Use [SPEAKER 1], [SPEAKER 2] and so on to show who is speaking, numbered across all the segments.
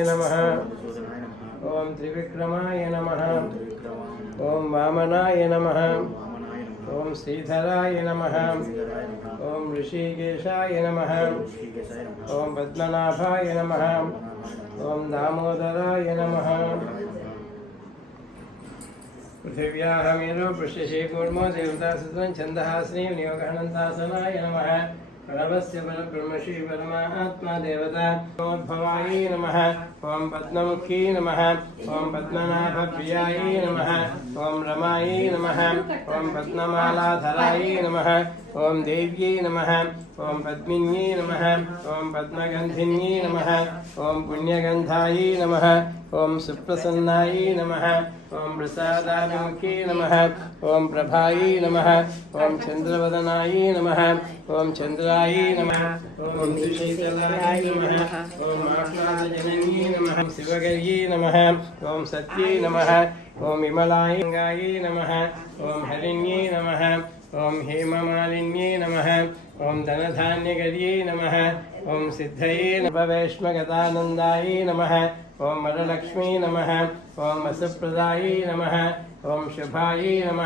[SPEAKER 1] नमः। त्रिविक्रमाय नमः। ॐ वामनाय नमः। ॐ श्रीधराय नमः। ॐ ऋषिकेशाय नमः। ॐ पद्मनाभाय नमः। ॐ दामोदराय नमः। पृथिव्याः मेरु पृष्यशे कूर्मो देवतासुतं छन्दहास्नि नियोगहनन्तासनाय नमः। प्रणवस्य परब्रह्मश्री परमात्मा देवता ओद्भवायै नमः ॐ पद्ममुखी नमः ॐ पद्मनाभप्रियायै नमः ॐ रमायै नमः ॐ पद्ममालाधरायै नमः ॐ देव्यै नमः ॐ पद्मिन्यै नमः ॐ पद्मगन्धिन्यै नमः ॐ पुण्यगन्धायै नमः ॐ सुप्रसन्नायै नमः ओम प्रसादाभिमुखी नमः ओम प्रभायी नमः ओम चंद्रवदनायी नमः ओम चंद्रायी नमः ओम श्रीशैलायी नमः ओम सत्य नमः शिवगर्यी नमः ओम ओं नमः ओम ओं गंगायै नमः ओम हरिण्यै नमः ओम हेममालिन्यै नमः ओम नमः ओम सिद्धये नम वैष्णगतानन्दायै नमः ओम वरलक्ष्मी नम ओं वसुप्रदायै नम ओं शुभायै नम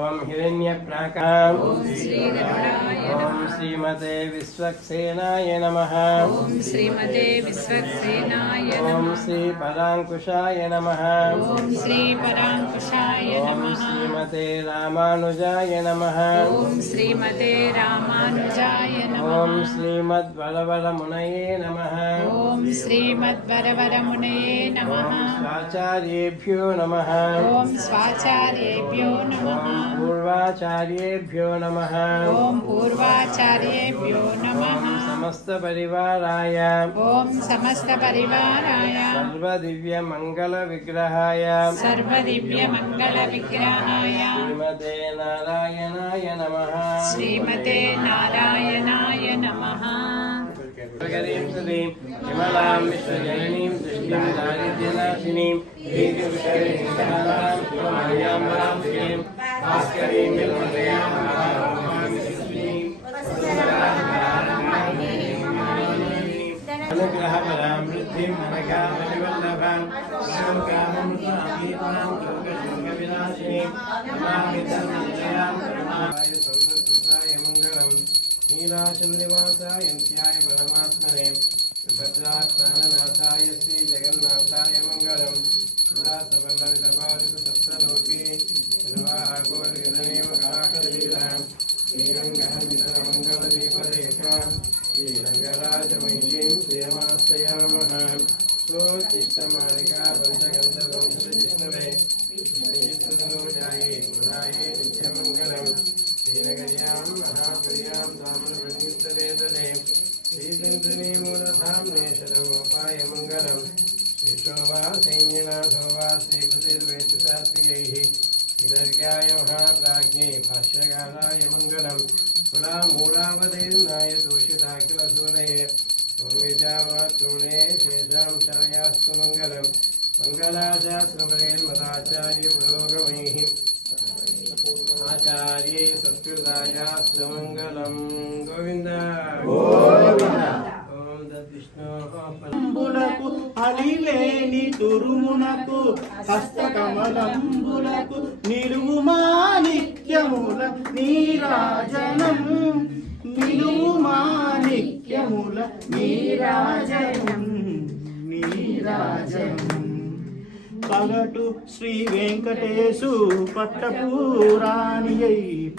[SPEAKER 1] ओं हिरण्यप्राका ॐ श्रीमते विश्वक्सेनाय नमः।
[SPEAKER 2] ॐ श्रीमते विश्वक्सेनाय
[SPEAKER 1] ॐ श्रीपराङ्कुशाय नमः। ॐ
[SPEAKER 2] श्रीपराङ्कुशाय
[SPEAKER 1] श्रीमते राजा नम।
[SPEAKER 2] ओं श्रीमते राजा
[SPEAKER 1] ఓం శ్రీమద్వరవరమునయే నమ.
[SPEAKER 2] ఓం శ్రీమద్వరవరమునయే నమ.
[SPEAKER 1] స్వాచార్యేభ్యో నమ.
[SPEAKER 2] ఓం స్వాచార్యేభ్యో నమ.
[SPEAKER 1] పూర్వాచార్యేభ్యో నమ.
[SPEAKER 2] ఓం పూర్వాచార్యేభ్యో నమ.
[SPEAKER 1] సమస్త పరివారాయ
[SPEAKER 2] ఓం సమస్త పరివారాయ సర్వదివ్య మంగళ విగ్రహాయ
[SPEAKER 1] సర్వదివ్య మంగళ విగ్రహాయ
[SPEAKER 2] శ్రీమతే నారాయణాయ నమ.
[SPEAKER 1] శ్రీమతే నారాయణాయ శ్రీకృష్ణాయ నమ విమలాం విశ్వజననీం సృష్టిం దారిద్ర్యనాశినీం శ్రీకృష్ణాం శ్రీం భాస్కరీం అనుగ్రహ పరాం नीलाचन्द्रिवासाय नित्याय परमात्मने सुभद्रास्थाननाथाय श्रीजगन्नाथाय मङ्गलम् उल्लासवल्लविदपालितसप्तलोके निर्वाहागोर्गदनेव काकलीलां श्रीरङ्गहमितमङ्गलदीपरेखां श्रीरङ्गराजमहिषीं श्रियमाश्रयामः स्वोत्तिष्ठमालिका पञ्चगन्धवंशविष्णवे विष्णुचित्रतनोजाये गुणाये नित्यमङ्गलम् श्रीनगर्यां महापुर्यां ताम्रपण्डितवेदने श्रीचन्द्रनीमूलधाम्ने शरमोपाय मङ्गलं श्रीशो वा सैन्यनाथो वा श्रीपतिर्वेदितात्मिकैः श्रीदर्गाय महाप्राज्ञै भाष्यकालाय मङ्गलं तुलामूलावतीर्णाय दोषिता किल सूरये स्वामिजामातृणे शेषां छायास्तु मङ्गलं मङ्गलाशास्त्रपरेर्मदाचार्यपुरोगमैः ఆచార్యే సంస్కృతాయ సుమంగళం. గోవింద.
[SPEAKER 3] గోవిందులకు అలివేణి తురుమునకు హస్తకమలంబులకు నిలువు మాణిక్యముల నీరాజనం. నిలువు మాణిక్యముల నీరాజనం. నీరాజనం. పగటు శ్రీ వెంకటేశు పట్టపూరాణి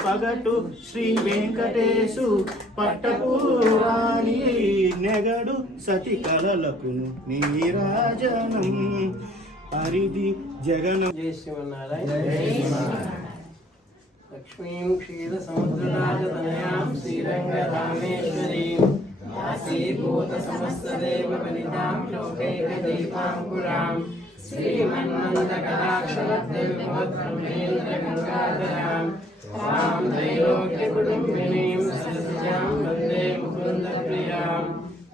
[SPEAKER 3] పగటు శ్రీ వెంకటేశు పట్టపూరాణి నెగడు సతి కలలకును నీరాజనం హరిది జగన.
[SPEAKER 1] జై శివనారాయణ. లక్ష్మీం క్షీరసముద్రరాజతనయాం శ్రీరంగరామేశ్వరీం. ఆసీభూత సమస్తదేవ ఫలితాం లోకైకదీపాంకురాం. श्रीमन्मन्दकटाक्षरत्नविभवद्ब्रह्मेन्द्रगङ्गाधराम् तां त्रैलोक्यकुटुम्बिनीं सरस्यां वंदे मुकुन्दप्रियाम्।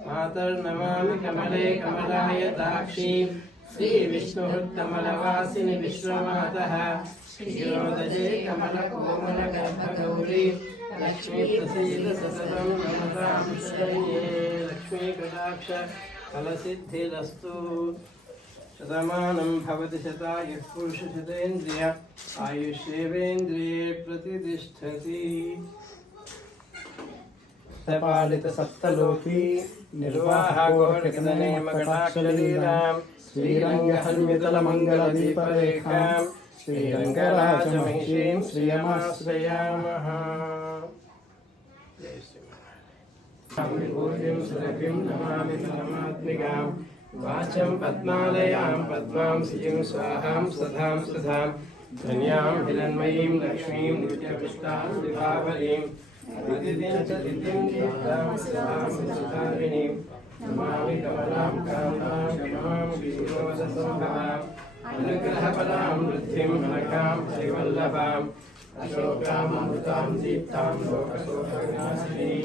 [SPEAKER 1] मातर्नमामि कमले कमलायताक्षी श्रीविष्णुहृत्कमलवासिनि विश्वमातः श्रीयोदये सतत लक्ष्मीप्रसीदसततं नमतां शरण्ये लक्ष्मीकटाक्ष। फलसिद्धिरस्तु। समानं भवति शतायुः पुरुषशतेन्द्रिय। आयुष्येवेन्द्रिये प्रतिष्ठति। सपालितसप्तलोकी निर्वाहाकोटिकमकटाक्षरीरां श्रीरङ्गहन्वितलमङ्गलदीपरेखां श्रीरङ्गराजमहिषीं श्रियमाश्रयामः। सुरभिं नमामि परमात्मिकाम् वाचं पद्मालयां पद्मां श्रियं स्वाहां सदां सदां धन्यां हिरण्मयीं लक्ष्मीं नित्यपुष्टां विभावरीं अदितिं च दितिं दीप्तां सदां सुतारिणीं नमामि कमलां कान्तां क्षमां विरोधसम्भवाम् अनुग्रहपदां वृद्धिं नखां श्रीवल्लभाम् अशोकामृतां दीप्तां लोकशोकविनाशिनीम्